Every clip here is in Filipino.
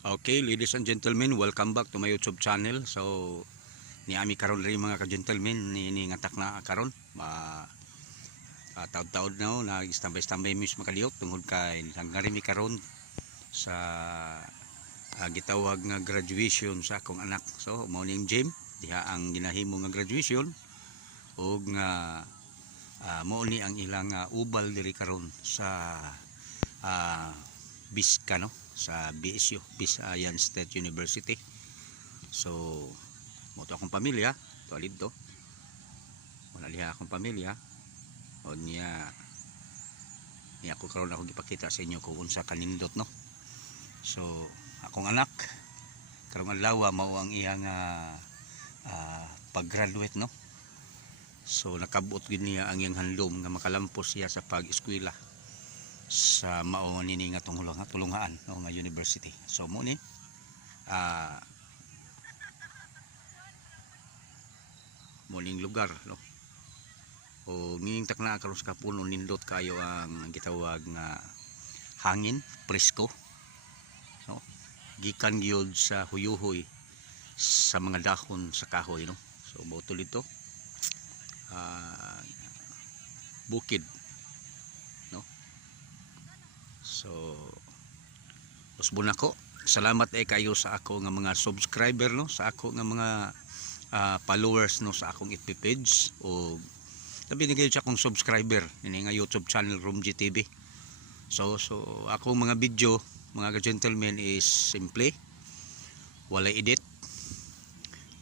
Okay, ladies and gentlemen, welcome back to my YouTube channel. So, ni ami karon rin mga ka-gentlemen, ni, ni ngatak na karon. Ma uh, taud-taud na oh, na istambay-stambay mis makaliot tungod kay hanggang mi karon sa ah, gitawag nga graduation sa akong anak. So, mao ning gym, diha ang ginahimo nga graduation ug nga ah, mao ni ang ilang ah, ubal diri karon sa ah, Biska no sa BSU Bisayan State University. So mo to akong pamilya tualid to wala liha akong pamilya. O niya niya ako karon ako gipakita sa inyo kung unsa kanindot no? So akong anak karong adlaw mao ang iyang ah, ah, pag-graduate no? So nakabot gid niya ang iyang handom nga makalampos siya sa pag-eskwela sa mao nini nga tungulong nga tulungaan no nga university. So mo ni ah muling lugar no? O ning takna karon sa kapuno nindot kayo ang gitawag nga hangin presko no? Gikan gyud sa huyuhoy sa mga dahon sa kahoy no? So mo dito. Ah bukid So, usbon ako. Salamat eh kayo sa ako nga mga subscriber no, sa ako nga mga ah, followers no? Sa akong FB page. O labi na kayo sa akong subscriber. Ini nga YouTube channel Room GTV. So so akong mga video mga ka-gentlemen is simple. Wala edit.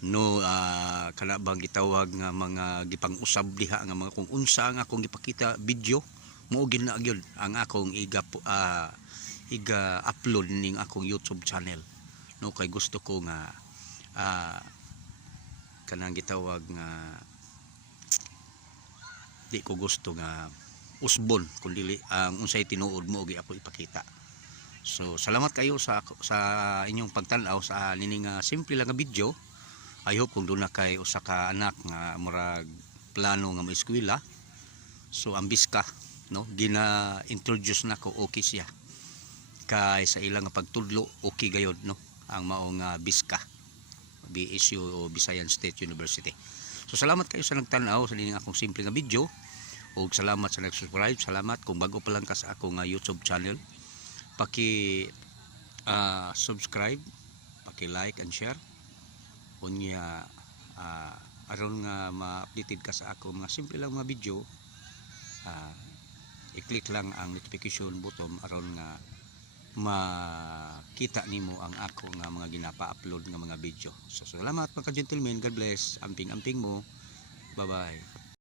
No ah, kana bang gitawag nga mga gipang-usab diha nga mga kung unsa ang akong gipakita video mo na gyud ang akong iga ah, iga upload ning akong YouTube channel. No kay gusto ko nga ah, kanang gitawag nga di ko gusto nga usbon kun dili ang unsay tinuod mo gi ako ipakita. So salamat kayo sa sa inyong pagtan-aw sa nining nga simple lang nga video. I hope kung doon kay usa ka anak nga murag plano nga maeskwela so ambis ka no? Gina-introduce na ko okay siya. Kay sa ilang pagtudlo okay gayod no? Ang mao nga biska BSU o Bisayan State University. So salamat kayo sa nagtanaw sa ining akong simple nga video. Ug salamat sa nag-subscribe salamat. Kung bago pa lang ka sa akong nga YouTube channel paki ah, subscribe paki like and share. Unya ah, aron nga ma-updated ka sa ako mga simple lang mga video ah, i-click lang ang notification button aron nga makita nimo ang ako nga mga ginapa-upload nga mga video. So salamat mga ka-gentlemen, God bless. Amping-amping mo. Bye-bye.